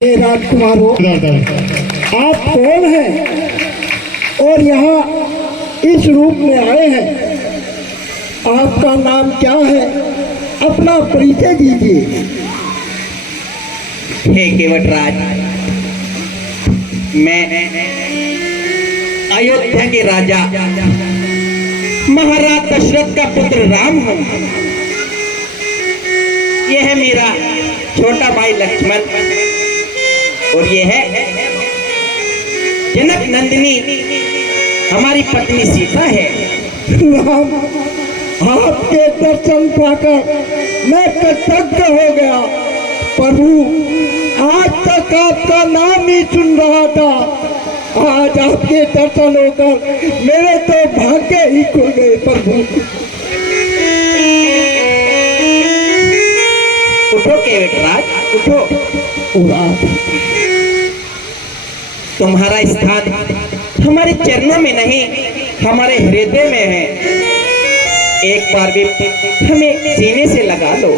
राजकुमार हो, आप कौन हैं और यहाँ इस रूप में आए हैं? आपका नाम क्या है? अपना परिचय दीजिए। हे केवटराज, मैं अयोध्या के राजा महाराज दशरथ का पुत्र राम हूँ। यह है मेरा छोटा भाई लक्ष्मण और ये है जनक नंदिनी हमारी पत्नी सीता है। राम, आपके दर्शन पाकर मैं कृतज्ञ हो गया। प्रभु, आज तक आपका नाम ही सुन रहा था, आज आपके दर्शन होकर मेरे तो भाग्य ही खुल गए। प्रभु उठो केवटराज, उठो। तुम्हारा स्थान हमारे चरणों में नहीं, हमारे हृदय में है। एक बार भी हमें सीने से लगा लो।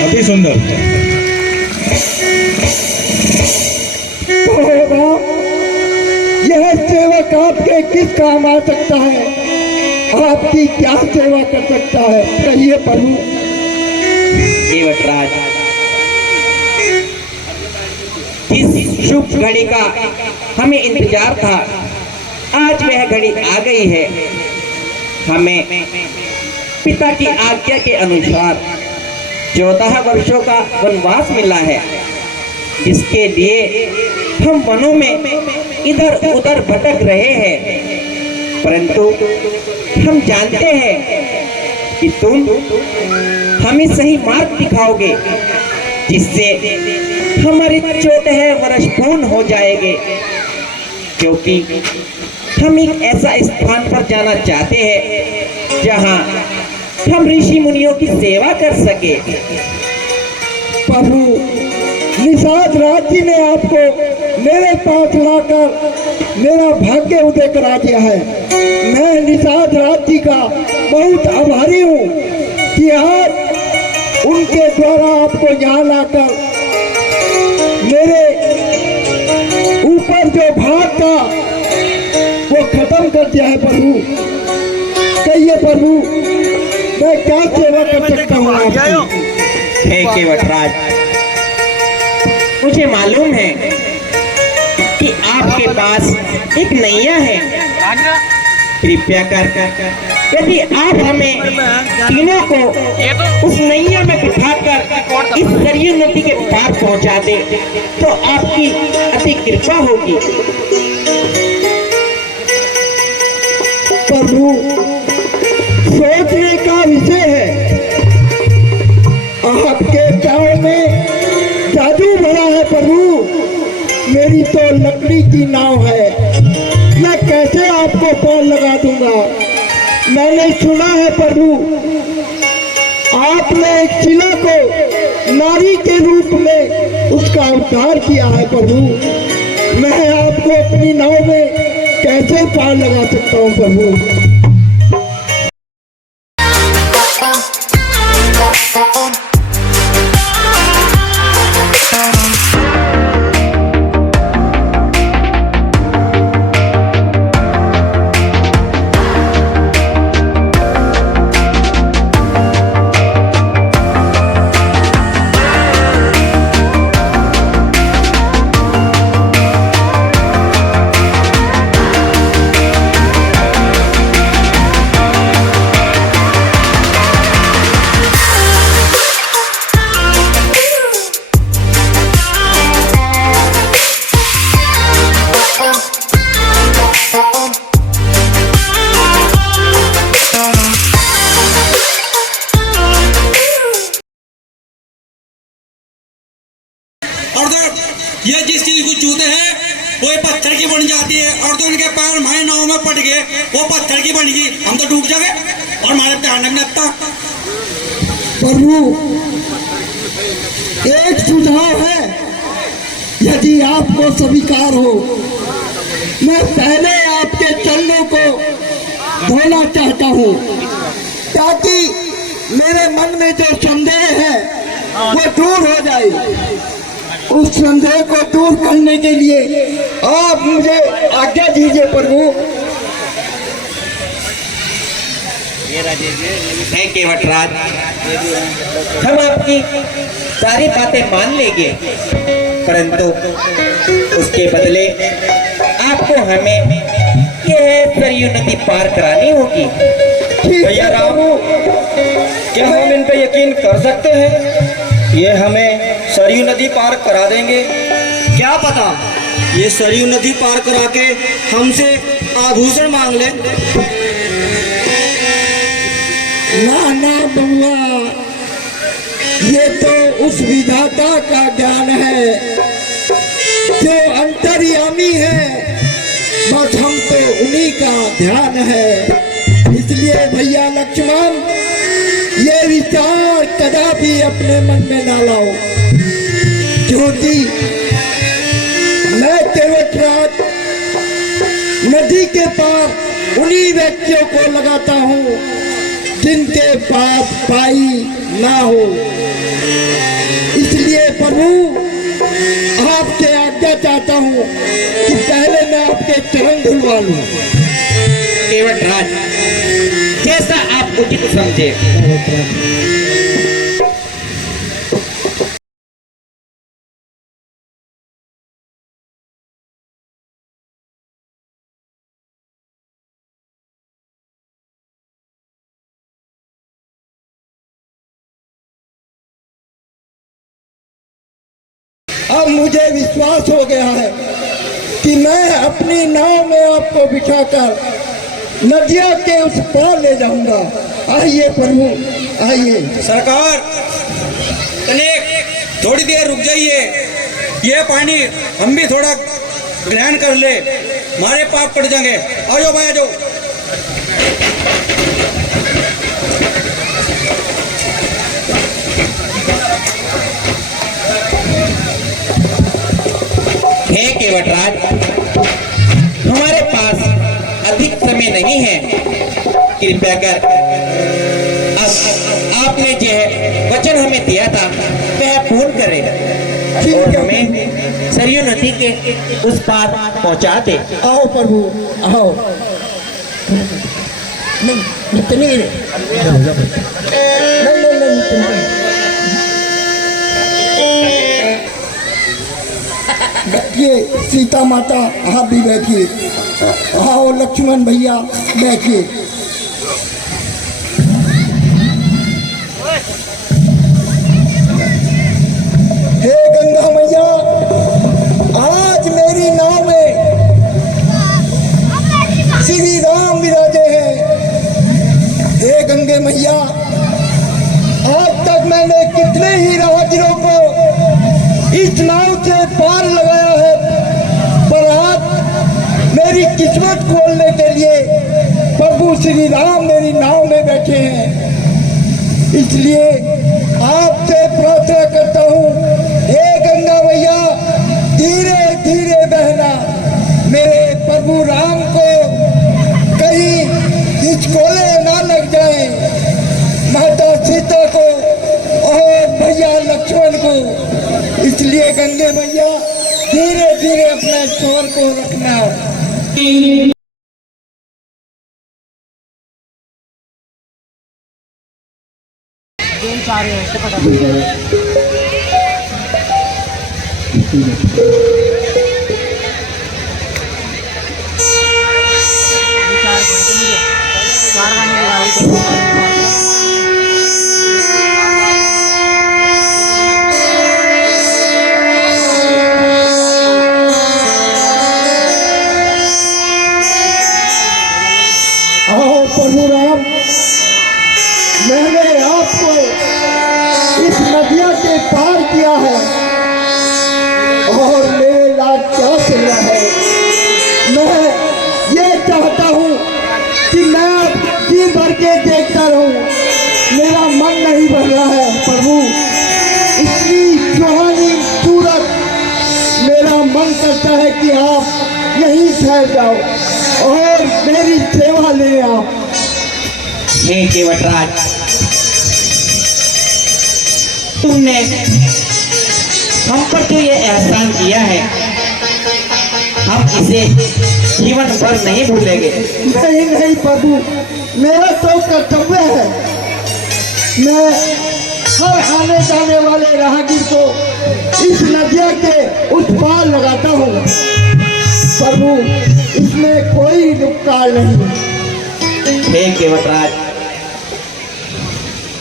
अति सुंदर। तो यह सेवक आपके किस काम आ सकता है? आपकी क्या सेवा कर सकता है? कहिए प्रभु। केवटराज, जिस शुभ घड़ी का हमें इंतजार था, आज वह घड़ी आ गई है। हमें पिता की आज्ञा के अनुसार 14 वर्षों का वनवास मिला है, जिसके लिए हम वनों में इधर उधर भटक रहे हैं। परंतु हम जानते हैं कि तुम हमें सही मार्ग दिखाओगे, जिससे हमारे 14 वर्ष पूर्ण हो जाएंगे। क्योंकि हम एक ऐसा स्थान पर जाना चाहते हैं जहां हम ऋषि मुनियों की सेवा कर सके। प्रभु, निषाद राज जी ने आपको मेरे पास लाकर मेरा भाग्य उदय करा दिया है। मैं निषाद राज जी का बहुत आभारी हूँ कि आज उनके द्वारा आपको यहाँ लाकर मेरे ऊपर जो भाग था वो खत्म कर दिया है। प्रभु, कहिए प्रभु, मैं क्या सेवा कर सकता हूँ आपकी? हे केवटराज, मुझे मालूम है कि आपके पास एक नैया है। कृपया कर यदि आप हमें तीनों को उस नैया में बिठाकर इस सरयू नदी के पार पहुंचा दे तो आपकी अति कृपा होगी। प्रभु, सोचने का विषय है। आपके पाँव में जादू भरा है। प्रभु, मेरी तो लकड़ी की नाव है, मैं कैसे आपको पार लगा दूंगा? मैंने सुना है प्रभु, आपने एक शिला को नारी के रूप में उसका अवतार किया है। प्रभु, मैं आपको अपनी नाव में कैसे पार लगा सकता हूँ? प्रभु, ये जिस चीज को छूते हैं वो पत्थर की बन जाती है, और तो उनके पैर हमारे नाव में पड़ गए, वो पत्थर की बन गई, हम तो डूब जाएंगे और हमारे ध्यान नहीं लगता। प्रभु, एक सुझाव है, यदि आपको स्वीकार हो, मैं पहले आपके चरणों को धोना चाहता हूँ ताकि मेरे मन में जो संदेह है वो दूर हो जाए। उस संदेह को दूर करने के लिए आप मुझे आज्ञा दीजिए प्रभु। है केवटराज, हम आपकी सारी बातें मान लेंगे, परंतु उसके बदले आपको हमें यह सरयू नदी पार करानी होगी। भैया राम, क्या हम इन पे यकीन कर सकते हैं? ये हमें सरयू नदी पार करा देंगे? क्या पता ये सरयू नदी पार करा के हमसे आभूषण मांग ले। ना ना बउआ, ये तो उस विधाता का ज्ञान है जो अंतर्यामी है, बस हम तो उन्हीं का ध्यान है। इसलिए भैया लक्ष्मण, ये विचार कदापि अपने मन में ना लाओ, क्योंकि मैं केवटराज नदी के पार उन्हीं व्यक्तियों को लगाता हूँ जिनके पास पाई ना हो। इसलिए प्रभु, आपसे आज्ञा चाहता हूँ कि पहले मैं आपके चरण धुलवा लूं। केवटराज, जैसा आप उचित समझे। अब मुझे विश्वास हो गया है कि मैं अपनी नाव में आपको बिठाकर नदिया के उस पार ले जाऊंगा। आइए प्रभु, आइए। सरकार, तनिक थोड़ी देर रुक जाइए। ये पानी हम भी थोड़ा ग्रहण कर ले, हमारे पाप पड़ जाएंगे। आ जाओ भाई, आ जाओ। हे केवटराज, हमारे पास अधिक समय नहीं है, कृपया कर आपने जो वचन हमें दिया था वह पूर्ण करें और हमें सरयू नदी के उस पार पहुंचा दे। आओ प्रभु, आओ। नहीं, इतनी नहीं, बैठिए सीता माता, आप भी बैठिए। आओ लक्ष्मण भैया, बैठिए। हे गंगा मैया, आज मेरी नाव में श्री राम विराजे हैं। हे गंगे मैया, आज तक मैंने कितने ही राहगीरों को इस नाव से पार लगाया है, पर आज मेरी किस्मत खोलने के लिए प्रभु श्री राम मेरी नाव में बैठे हैं। इसलिए आपसे प्रार्थना करता हूँ, हे गंगा मैया, धीरे धीरे बहना। मेरे प्रभु राम को कहीं हिचकोले ना लग जाए, माता सीता को और भैया लक्ष्मण को। इसलिए गंगे मैया, धीरे धीरे अपने स्वर को रखना। आओ प्रभु राम, मैंने आपको इस नदिया के पार किया है और मेरे लाज क्या सुनना है। मैं ये चाहता हूँ कि मैं जी भर के देखता रहूँ, मेरा मन नहीं भर रहा है प्रभु। इतनी सुहानी सूरत, मेरा मन करता है कि आप यहीं ठहर जाओ और मेरी सेवा ले आओ। हे केवटराज, तुमने हम पर जो ये एहसान किया है, हम इसे जीवन भर नहीं भूलेंगे। नहीं नहीं प्रभु, मेरा तो कर्तव्य है। मैं हर आने जाने वाले राहगीर को इस नदिया के उस पार लगाता हूँ। प्रभु, इसमें कोई नुकसान नहीं। हे केवटराज,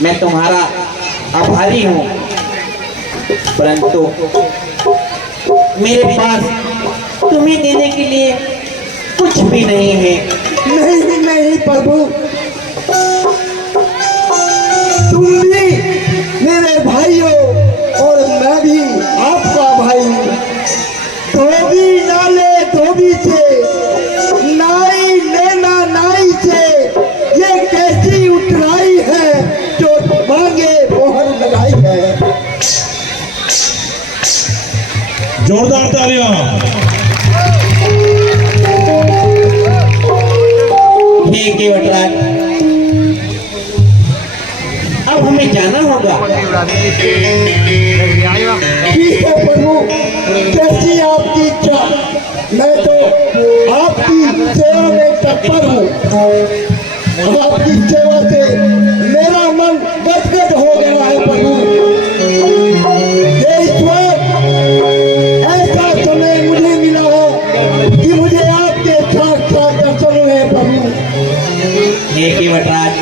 मैं तुम्हारा आभारी हूँ, परंतु मेरे पास तुम्हें देने के लिए कुछ भी नहीं है। नहीं नहीं प्रभु, तुम भी मेरे भाई हो और मैं भी आपका भाई हूँ। धोबी नाले धोबी से, नाई लेना नाई से, ये कैसी उतराई है जो मांगे मोहर लगाई है। जोरदार तालियां। हे केवटराज, अब हमें जाना होगा। ठीक है प्रभु, जैसी आपकी इच्छा। मैं तो आपकी सेवा में तत्पर हूँ। आपकी सेवा से मेरा मन गदगद हो गया है प्रभु। हे ईश्वर, ऐसा समय मुझे मिला है कि मुझे आपके साक्षात दर्शन हुए प्रभु। हे केवटराज,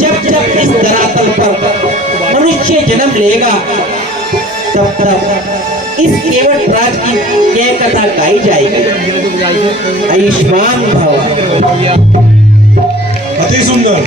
जब जब इस धरातल पर मनुष्य जन्म लेगा, तब तब इस केवटराज की यह कथा गाई जाएगी। आयुष्मान भव। अति सुंदर।